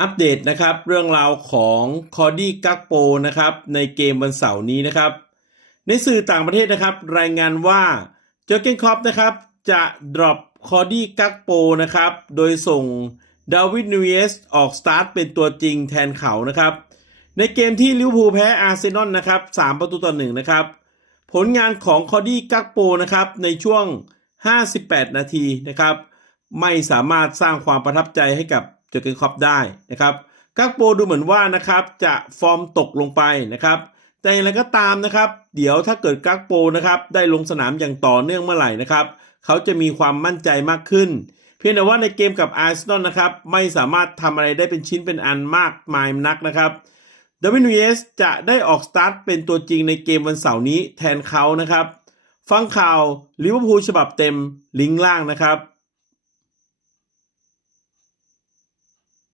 อัปเดตนะครับ เรื่องราวของคอดี้กักโปนะครับในเกมวันเสาร์นี้นะครับ ในสื่อต่างประเทศนะครับ รายงานว่าเจอเกนคอปนะครับจะดรอปคอดี้กักโปนะครับ โดยส่งดาวิดนูเยสออกสตาร์ทเป็นตัวจริงแทนเขานะครับ ในเกมที่ลิเวอร์พูลแพ้อาร์เซนอลนะครับ3ประตูต่อหนึ่งนะครับ ผลงานของคอดี้กักโปนะครับในช่วง 58 นาทีนะครับ ไม่สามารถสร้างความประทับใจให้กับ เจอเกนคอปได้นะครับกักโปดูเหมือนว่านะครับจะฟอร์มตกลงไปนะครับแต่อย่างไรก็ตามนะครับ เดี๋ยวถ้าเกิดกักโปนะครับได้ลงสนามอย่างต่อเนื่องเมื่อไหร่นะครับเขาจะมีความมั่นใจมากขึ้น เพียงแต่ว่าในเกมกับอาร์เซนอลนะครับไม่สามารถทำอะไรได้เป็นชิ้นเป็นอันมากมายนักนะครับดาวินูเยสจะได้ออกสตาร์ทเป็นตัวจริงในเกมวันเสาร์นี้แทนเขานะครับ ฟังข่าวลิเวอร์พูลฉบับเต็มลิงก์ล่างนะครับ